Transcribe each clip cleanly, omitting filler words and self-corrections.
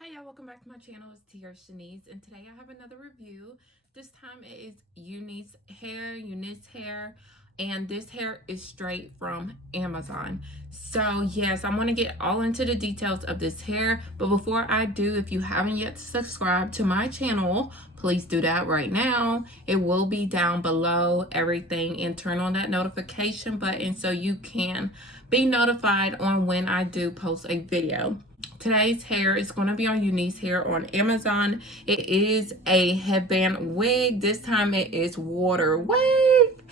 Hi y'all, welcome back to my channel. It's Unice, and today I have another review. This time it is Unice hair, and this hair is straight from Amazon. So yes, I'm going to get all into the details of this hair, but before I do, if you haven't yet subscribed to my channel, please do that right now. It will be down below everything, and turn on that notification button so you can be notified on when I do post a video. Today's hair is going to be on Unice hair on Amazon. It is a headband wig. This time it is water wig.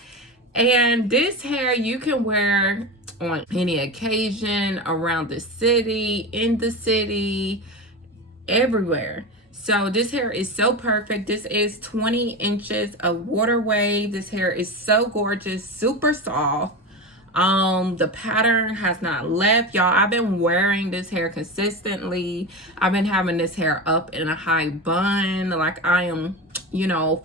And this hair you can wear on any occasion, around the city, in the city, everywhere. So this hair is so perfect. This is 20 inches of water wave. This hair is so gorgeous, super soft. The pattern has not left, y'all. I've been wearing this hair consistently. I've been having this hair up in a high bun, like I am,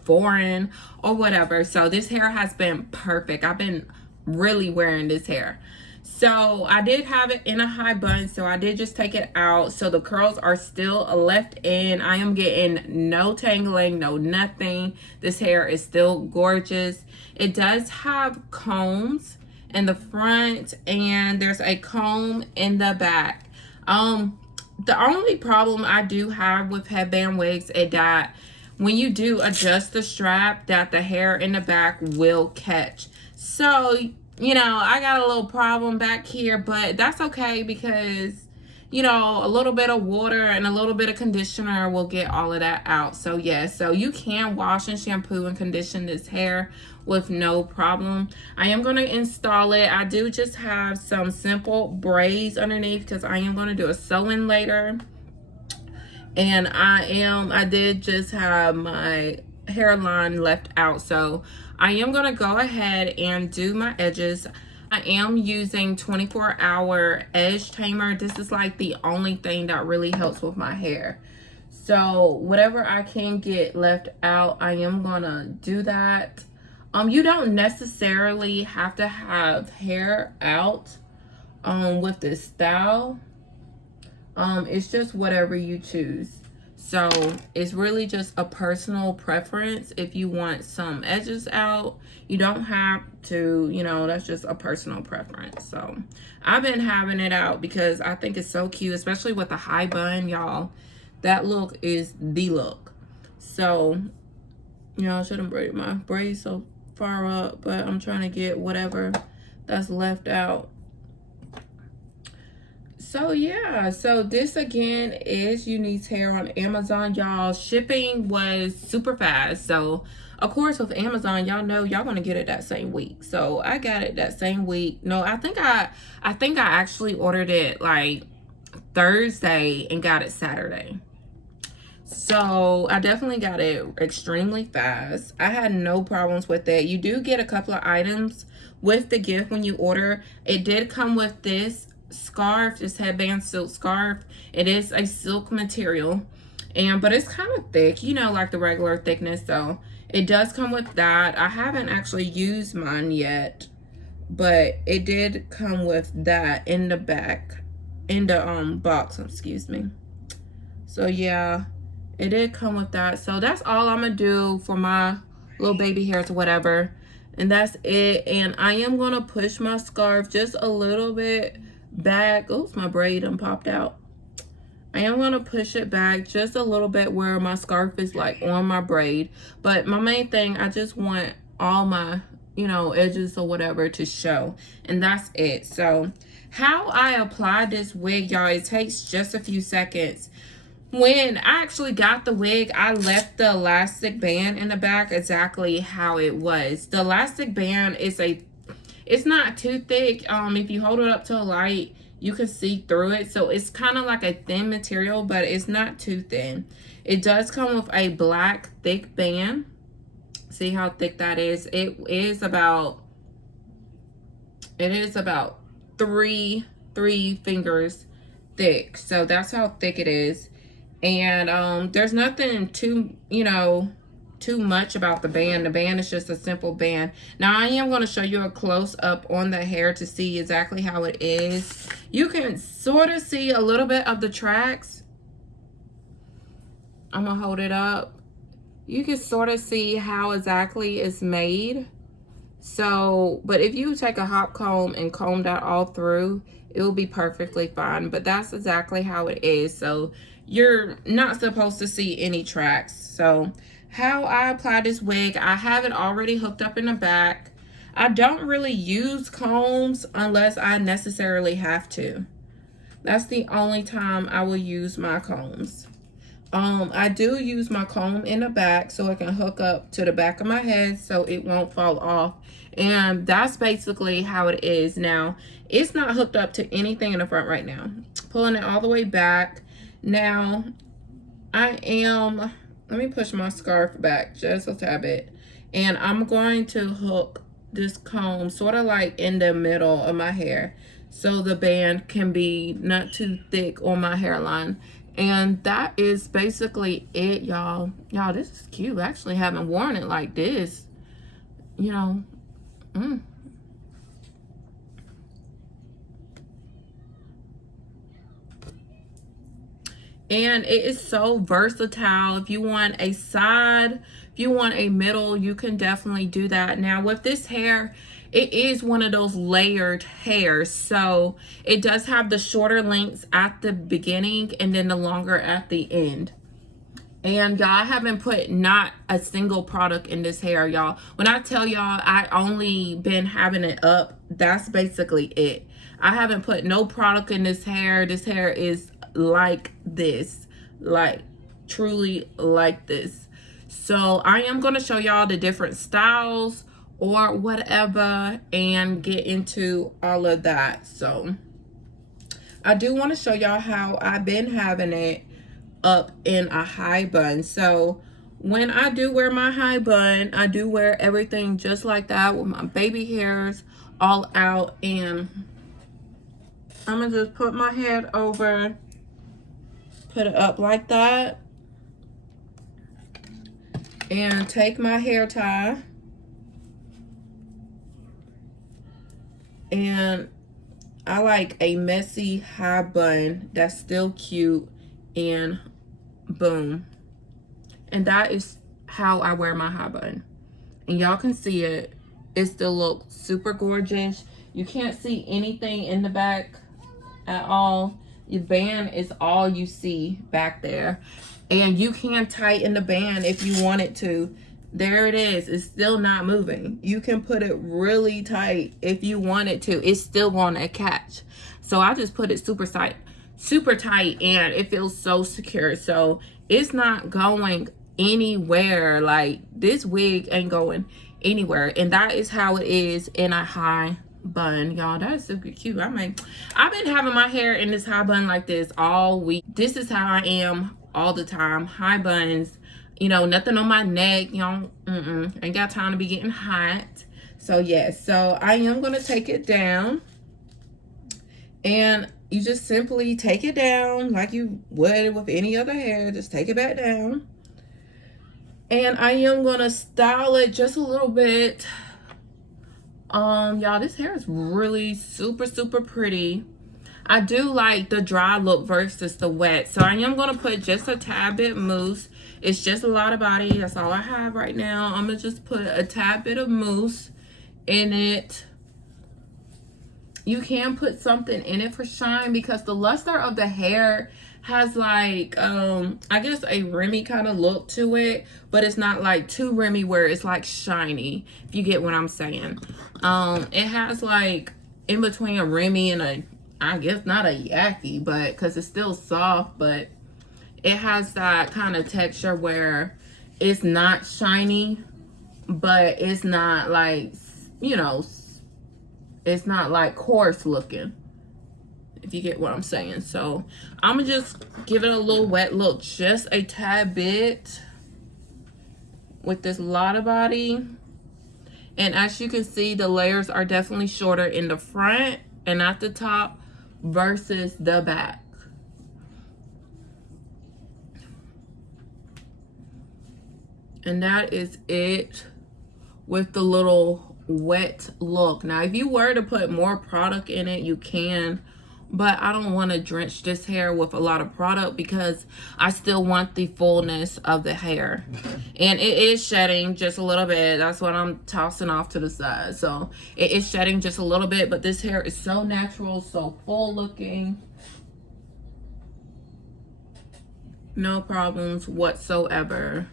foreign or whatever. So this hair has been perfect. I've been really wearing this hair. So I did have it in a high bun, so I did just take it out. So the curls are still left in. I am getting no tangling, no nothing. This hair is still gorgeous. It does have combs in the front, and there's a comb in the back. The only problem I do have with headband wigs is that when you do adjust the strap, that the hair in the back will catch. So I got a little problem back here, but that's okay because a little bit of water and a little bit of conditioner will get all of that out. So yes, so you can wash and shampoo and condition this hair with no problem. I am going to install it. I do just have some simple braids underneath because I am going to do a sew-in later. And I did just have my hairline left out, so I am going to go ahead and do my edges. I am using 24-hour edge tamer. This is like the only thing that really helps with my hair. So whatever I can get left out, I am going to do that. You don't necessarily have to have hair out with this style. It's just whatever you choose. So it's really just a personal preference. If you want some edges out, you don't have to, that's just a personal preference. So I've been having it out because I think it's so cute, especially with the high bun, y'all. That look is the look. So, I shouldn't braid my braids so far up, but I'm trying to get whatever that's left out. So yeah, so this again is Unice hair on Amazon, y'all. Shipping was super fast. So of course with Amazon, y'all know y'all gonna get it that same week. So I got it that same week. No, I think I actually ordered it like Thursday and got it Saturday. So I definitely got it extremely fast. I had no problems with it. You do get a couple of items with the gift when you order. It did come with this scarf, this headband silk scarf. It is a silk material, but it's kind of thick, like the regular thickness. So it does come with that. I haven't actually used mine yet, but it did come with that in the back, in the box, excuse me. So yeah, it did come with that. So that's all I'm gonna do for my little baby hairs or whatever, and that's it. And I am gonna push my scarf just a little bit back. Oops, my braid done popped out. I am gonna push it back just a little bit where my scarf is like on my braid. But my main thing, I just want all my edges or whatever to show, and that's it. So how I apply this wig, y'all, it takes just a few seconds. When I actually got the wig, I left the elastic band in the back exactly how it was. The elastic band is it's not too thick. If you hold it up to a light, you can see through it. So it's kind of like a thin material, but it's not too thin. It does come with a black thick band. See how thick that is? It is about three fingers thick. So that's how thick it is. And there's nothing too much about the band. The band is just a simple band. Now I am going to show you a close-up on the hair to see exactly how it is. You can sort of see a little bit of the tracks I'm gonna hold it up. You can sort of see how exactly it's made. So, but if you take a hot comb and comb that all through, it will be perfectly fine. But that's exactly how it is. So you're not supposed to see any tracks. So how I apply this wig, I have it already hooked up in the back. I don't really use combs unless I necessarily have to. That's the only time I will use my combs. I do use my comb in the back so it can hook up to the back of my head so it won't fall off. And that's basically how it is. Now, it's not hooked up to anything in the front right now. Pulling it all the way back. Now, let me push my scarf back just a tad bit. And I'm going to hook this comb sort of like in the middle of my hair so the band can be not too thick on my hairline. And that is basically it, y'all. Y'all, this is cute. I actually haven't worn it like this. You know. And it is so versatile. If you want a side, if you want a middle, you can definitely do that. Now, with this hair, it is one of those layered hairs. So it does have the shorter lengths at the beginning and then the longer at the end. And y'all, I haven't put not a single product in this hair, y'all. When I tell y'all I only been having it up, that's basically it. I haven't put no product in this hair. This hair is like this, like truly like this. So I am going to show y'all the different styles or whatever and get into all of that. So I do want to show y'all how I've been having it up in a high bun. So when I do wear my high bun, I do wear everything just like that with my baby hairs all out. And I'm gonna just put my head over, put it up like that, and take my hair tie and I like a messy high bun that's still cute, and boom. And that is how I wear my high bun. And y'all can see it. It still looks super gorgeous. You can't see anything in the back at all. Your band is all you see back there. And you can tighten the band if you want it to. There it is. It's still not moving. You can put it really tight if you want it to. It's still going to catch. So I just put it super tight, and it feels so secure. So it's not going anywhere. Like, this wig ain't going anywhere. And that is how it is in a high bun, y'all. That is super cute. I've been having my hair in this high bun like this all week. This is how I am all the time. High buns. You know, nothing on my neck, you know, ain't got time to be getting hot. So, yes, so I am going to take it down. And you just simply take it down like you would with any other hair. Just take it back down. And I am going to style it just a little bit. Y'all, this hair is really super, super pretty. I do like the dry look versus the wet. So I am going to put just a tad bit mousse. It's just a lot of body. That's all I have right now. I'm going to just put a tad bit of mousse in it. You can put something in it for shine because the luster of the hair has like, I guess a rimmy kind of look to it. But it's not like too rimmy where it's like shiny, if you get what I'm saying. It has like in between a rimmy and a, I guess not a yucky, but because it's still soft, but it has that kind of texture where it's not shiny, but it's not like, you know, it's not like coarse looking, if you get what I'm saying. So I'm gonna just give it a little wet look, just a tad bit with this lot of body. And as you can see, the layers are definitely shorter in the front and at the top versus the back. And that is it with the little wet look. Now, if you were to put more product in it, you can, but I don't want to drench this hair with a lot of product because I still want the fullness of the hair. And it is shedding just a little bit. That's what I'm tossing off to the side. So it is shedding just a little bit, but this hair is so natural, so full looking. No problems whatsoever.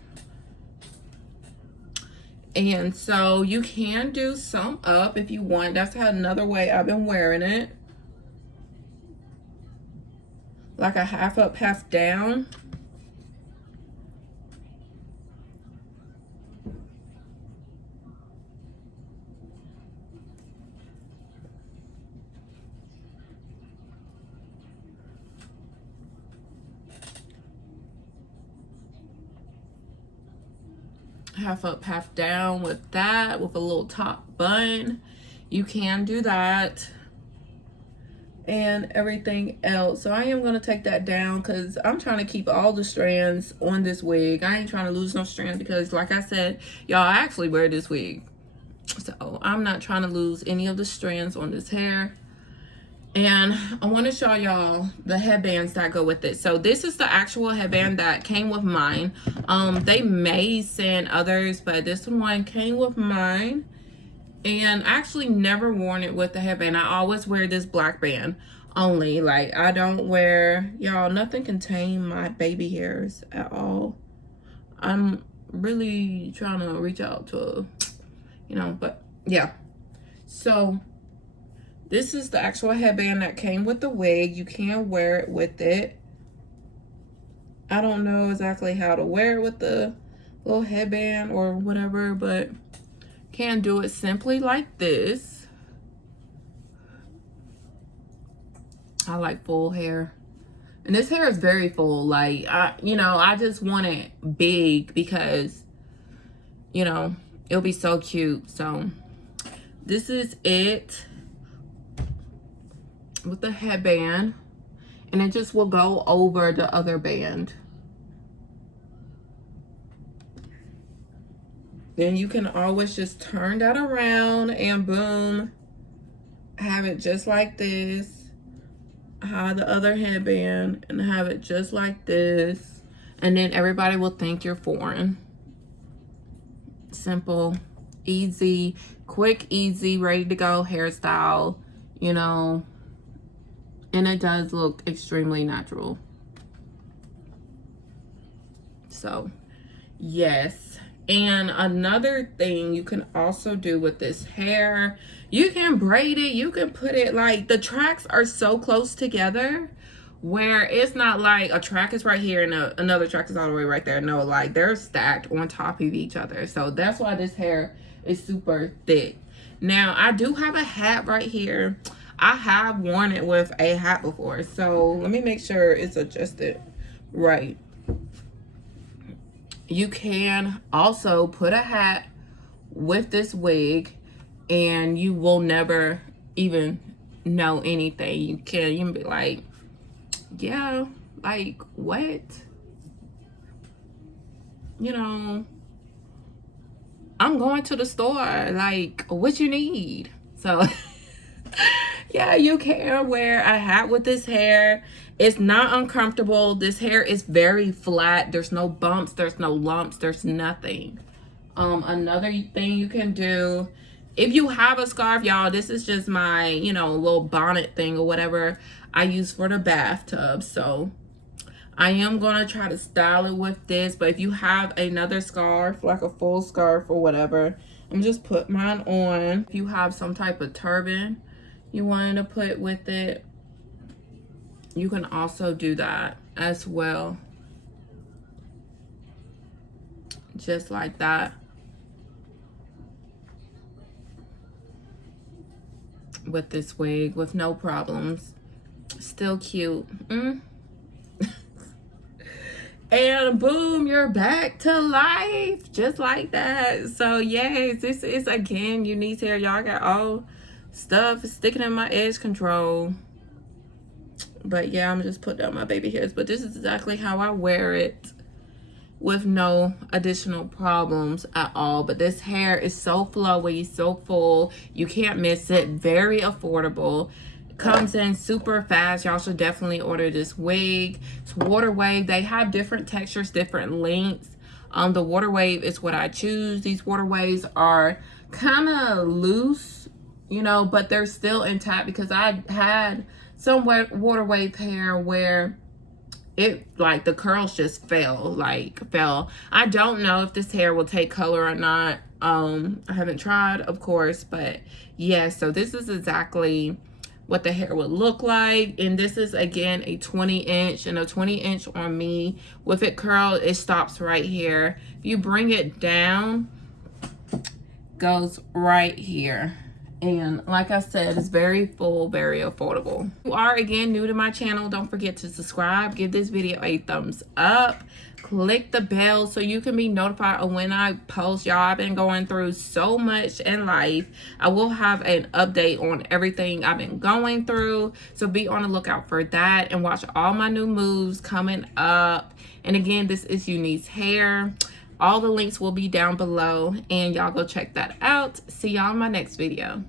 And so you can do some up if you want. That's another way I've been wearing it. Like a half up, half down. Half up, half down with that, with a little top bun. You can do that. And everything else. So I am going to take that down because I'm trying to keep all the strands on this wig. I ain't trying to lose no strands because, like I said, y'all, I actually wear this wig. So I'm not trying to lose any of the strands on this hair. And I want to show y'all the headbands that go with it. So this is the actual headband that came with mine. They may send others, but this one came with mine. And I actually never worn it with the headband. I always wear this black band only. Like, I don't wear, y'all, nothing can tame my baby hairs at all. I'm really trying to reach out to, you know, but yeah. So this is the actual headband that came with the wig. You can wear it with it. I don't know exactly how to wear it with the little headband or whatever, but can do it simply like this. I like full hair. And this hair is very full. Like, I just want it big because, you know, it'll be so cute. So this is it with the headband, and it just will go over the other band. Then you can always just turn that around and boom, have it just like this. Have the other headband and have it just like this. And then everybody will think you're foreign. Simple, easy, quick, easy, ready to go hairstyle, you know. And it does look extremely natural. So, yes. And another thing you can also do with this hair, you can braid it, you can put it, like, the tracks are so close together where it's not like a track is right here and another track is all the way right there. No, like, they're stacked on top of each other. So that's why this hair is super thick. Now, I do have a hat right here. I have worn it with a hat before, so let me make sure it's adjusted right. You can also put a hat with this wig and you will never even know anything. You can be like, yeah, like, what? You know, I'm going to the store, like, what you need? So yeah, you can wear a hat with this hair. It's not uncomfortable. This hair is very flat. There's no bumps, there's no lumps, there's nothing. Another thing you can do, if you have a scarf, y'all, this is just my, you know, little bonnet thing or whatever I use for the bathtub. So I am gonna try to style it with this, but if you have another scarf, like a full scarf or whatever, I'm just put mine on. If you have some type of turban you wanted to put with it, you can also do that as well. Just like that. With this wig, with no problems. Still cute. And boom, you're back to life. Just like that. So yes, this is again Unice hair. Y'all got all stuff sticking in my edge control. But yeah, I'm just putting down my baby hairs. But this is exactly how I wear it with no additional problems at all. But this hair is so flowy, so full. You can't miss it. Very affordable. comes in super fast. Y'all should definitely order this wig. It's water wave. They have different textures, different lengths. The water wave is what I choose. These water waves are kind of loose, you know, but they're still intact, because I had some water wave hair where it, like, the curls just fell. I don't know if this hair will take color or not. I haven't tried, of course, but yeah, so this is exactly what the hair would look like. And this is, again, a 20-inch, and a 20-inch on me with it curled, it stops right here. If you bring it down, goes right here. And like I said, it's very full, very affordable. If you are, again, new to my channel, don't forget to subscribe, give this video a thumbs up, click the bell so you can be notified of when I post. Y'all, I've been going through so much in life. I will have an update on everything I've been going through, so be on the lookout for that, and watch all my new moves coming up. And again, this is Unice hair. All the links will be down below, and y'all go check that out. See y'all in my next video.